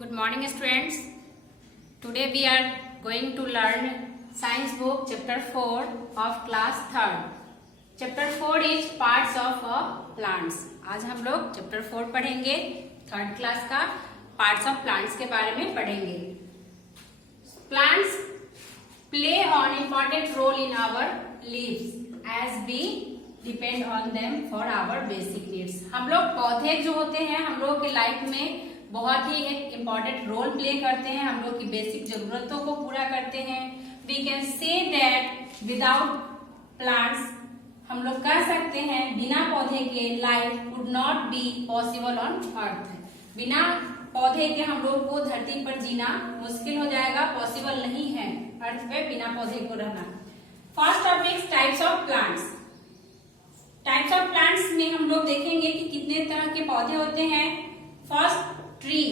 Good morning students. Today we are going to learn science book chapter 4 of class 3rd. Chapter 4 is parts of plants. आज हम लोग chapter 4 पढ़ेंगे 3rd class का parts of plants के बारे में पढ़ेंगे. Plants play an important role in our lives as we depend on them for our basic needs. हम लोग पौधे जो होते हैं हम लोग की लाइफ में बहुत ही एक इम्पॉर्टेंट रोल प्ले करते हैं, हम लोग की बेसिक जरूरतों को पूरा करते हैं. We can say that without plants, हम लोग कह सकते हैं बिना पौधे के life would not be possible on earth. बिना पौधे के हम लोग को धरती पर जीना मुश्किल हो जाएगा, पॉसिबल नहीं है अर्थ पे बिना पौधे को रहना. First topic types of plants. Types of plants में हम लोग देखेंगे कि कितने तरह के पौधे होते हैं. First tree.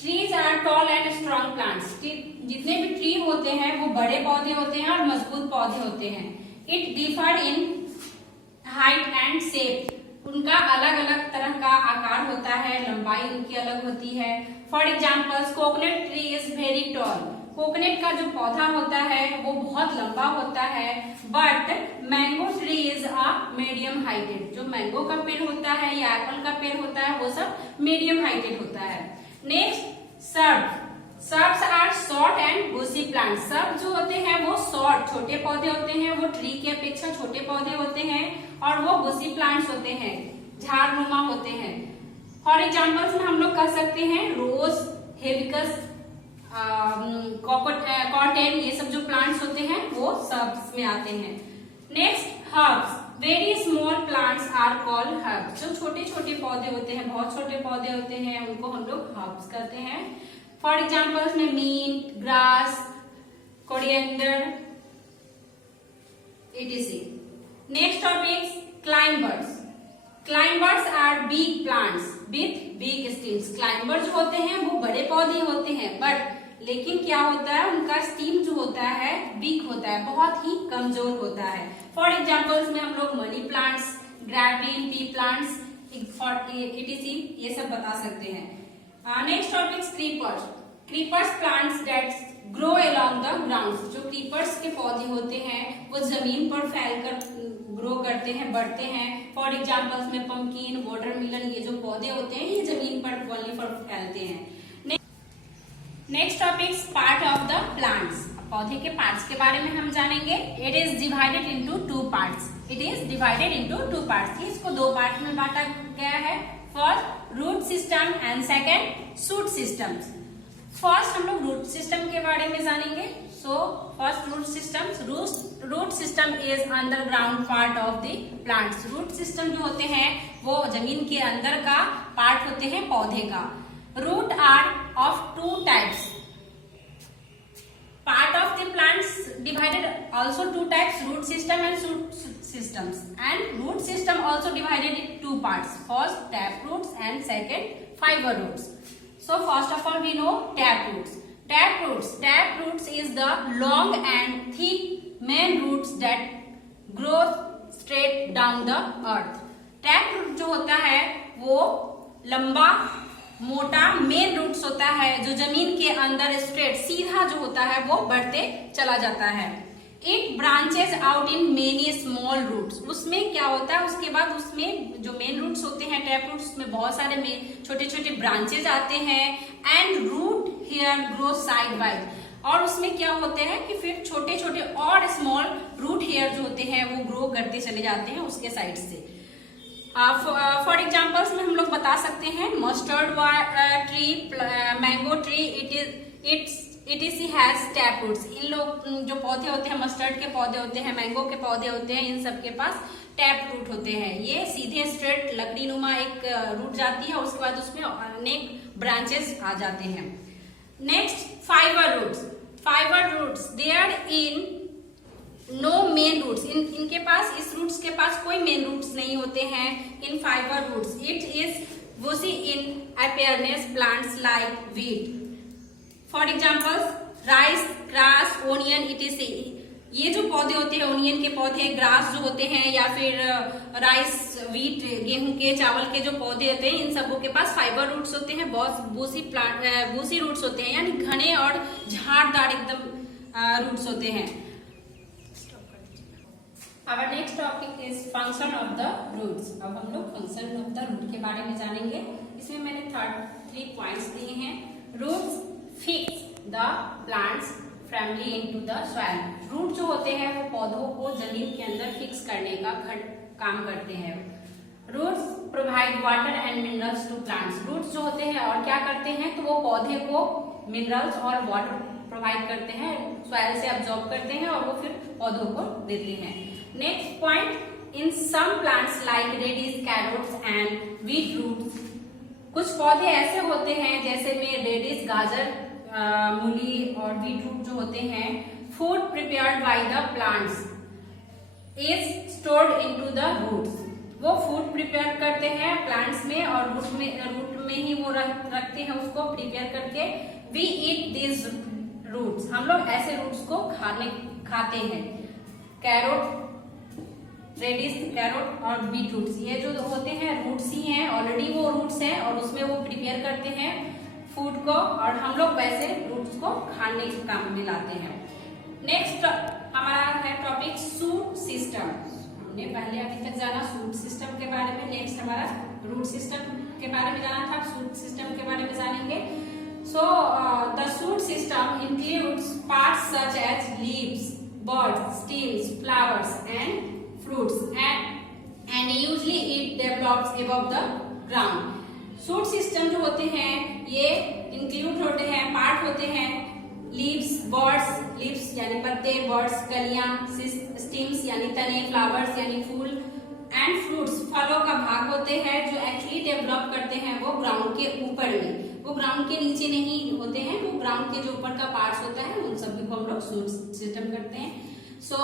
Trees are tall and strong plants. जितने भी ट्री होते हैं वो बड़े पौधे होते हैं और मजबूत पौधे होते हैं. It differ in height and shape. उनका अलग अलग तरह का आकार होता है, लंबाई उनकी अलग होती है. For examples coconut tree is very tall. Coconut का जो पौधा होता है वो बहुत लंबा होता है. But mango tree is a medium heighted. जो मैंगो का पेड़ होता है या एप्पल का पेड़ होता है वो सब मीडियम हाइटेड होता है. Next shrub. Shrubs are short and bushy plant. Shrub जो होते हैं वो शॉर्ट छोटे पौधे होते हैं, वो ट्री के अपेक्षा छोटे पौधे होते हैं और वो बूसी प्लांट्स होते हैं, झाड़नुमा होते हैं. फॉर एग्जाम्पल्स में हम लोग कह सकते हैं रोज, हेबिस्कस, कॉटन, ये सब जो प्लांट्स होते हैं वो सर्ब्स में आते हैं. Next herbs. Very small plants are called herbs. जो छोटे छोटे पौधे होते हैं, बहुत छोटे पौधे होते हैं, उनको हम लोग हर्ब्स कहते हैं. फॉर एग्जाम्पल्स में mint, grass, coriander etc. Next topic climbers. Climbers are big plants with big stems. Climbers होते हैं वो बड़े पौधे होते हैं, बट लेकिन क्या होता है उनका स्टीम जो होता है वीक होता है, बहुत ही कमजोर होता है. फॉर एग्जाम्पल्स में हम लोग money plants, grapevine, pea plants etc. ये सब बता सकते हैं. Next topic creepers. Creepers plants that grow along the ground. जो क्रीपर्स के पौधे होते हैं वो जमीन पर फैलकर ग्रो करते हैं, बढ़ते हैं. फॉर एग्जाम्पल्स में पंपकिन, वाटरमेलन, ये जो पौधे होते हैं ये जमीन पर वली पर फैलते हैं. Next topic part of the plants. पौधे के पार्ट्स के बारे में हम जानेंगे. It is divided into two parts. It is divided into two parts. इसको दो पार्ट में बांटा गया है. First root system and second shoot system. First हम लोग रूट सिस्टम के बारे में जानेंगे. So first root system. Root system is underground part of the plants. Root system जो होते हैं वो जमीन के अंदर का पार्ट होते हैं पौधे का. Root are of two types. Part of the plants divided also two types, root system and shoot systems. And root system also divided in two parts. First tap roots and second fiber roots. So first of all we know tap roots. Tap roots is the long and thick main roots that grow straight down the earth. Tap root जो होता है वो लंबा मोटा main roots होता है जो जमीन के अंदर स्ट्रेट सीधा जो होता है वो बढ़ते चला जाता है. It branches out in many small roots. उसमें क्या होता है उसके बाद उसमें जो मेन रूट्स होते हैं टैप रूट्स, उसमें बहुत सारे छोटे छोटे ब्रांचेस आते हैं. And root hair grow side by. और उसमें क्या होते हैं कि फिर छोटे छोटे और स्मॉल रूट हेयर जो होते हैं वो ग्रो करते चले जाते हैं उसके साइड से. फॉर एग्जाम्पल्स में हम लोग बता सकते हैं mustard tree, mango tree, it has tap roots. इन लोग जो पौधे होते हैं मस्टर्ड के पौधे होते हैं, मैंगो के पौधे होते हैं, इन सब के पास टैप रूट होते हैं. ये सीधे स्ट्रेट लकड़ी नुमा एक रूट जाती है, उसके बाद उसमें अनेक ब्रांचेस आ जाते हैं. Next fibre roots. Fibre roots they are in no main roots. इनके पास इस रूट्स के पास कोई मेन रूट्स नहीं होते हैं. In fibre roots it is bushy in appearance plants like wheat. For examples rice, grass, onion etc. ये जो पौधे होते हैं, ओनियन के पौधे, ग्रास जो होते हैं, या फिर राइस, वीट, गेहूं के, चावल के जो पौधे होते हैं, इन सबों के पास फाइबर रूट्स होते हैं, बहुत बूसी रूट्स होते हैं, यानी घने और झाड़दार एकदम रूट्स होते हैं। Our next topic is function of the roots. अब हम लोग function of the root के बारे में जानेंगे। इसमें मैंने 3 points दिए हैं। Roots fix the plants firmly into the soil. Root जो होते हैं वो पौधों को जमीन के अंदर फिक्स करने का काम करते हैं। Roots provide water and minerals to plants. Roots जो होते हैं और क्या करते हैं, तो वो पौधे को मिनरल्स और वाटर प्रोवाइड करते हैं, सॉइल से अब्सॉर्ब करते हैं और वो फिर पौधों को देते हैं। Next point, in some plants like radish, carrots and beet roots, कुछ पौधे ऐसे होते हैं जैसे में रेडिश, गाजर, मूली और बीट रूट जो होते हैं, food prepared by the plants is stored into the roots, वो फूड प्रिपेयर करते हैं प्लांट्स में और रूट में ही वो रखते हैं उसको प्रिपेयर करके। वी ईट दिस रूट्स, हम लोग ऐसे रूट्स को खाते हैं। कैरोट, रेडिश, कैरोट और बीट रूट्स, ये जो होते हैं रूट्स ही हैं, ऑलरेडी वो रूट्स हैं और उसमें वो प्रिपेयर करते हैं फूड को, और हम लोग वैसे रूट्स को खाने के काम में लाते हैं। नेक्स्ट हमारा है टॉपिक सूट सिस्टम। हमने पहले अभी तक जाना सूट सिस्टम के बारे में, नेक्स्ट हमारा रूट सिस्टम के बारे में जाना था, सूट सिस्टम के बारे में जानेंगे। So the shoot system includes parts such as leaves, buds, stems, flowers, and fruits, and usually it develops above the ground. Shoot system जो होते हैं ये include होते हैं, part होते हैं leaves, buds, leaves यानी पत्ते, buds कलियां, stems यानी तने, flowers यानी फूल, एंड फ्रूट्स फलों का भाग होते हैं जो एक्चुअली डेवलप करते हैं वो ग्राउंड के ऊपर में, वो ग्राउंड के नीचे नहीं होते हैं, वो ग्राउंड के जो ऊपर का पार्ट्स होता है उन सभी को हम लोग सूट सिस्टम करते हैं। So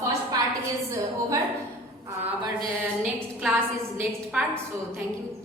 first part is over, but next class is next part, so thank you.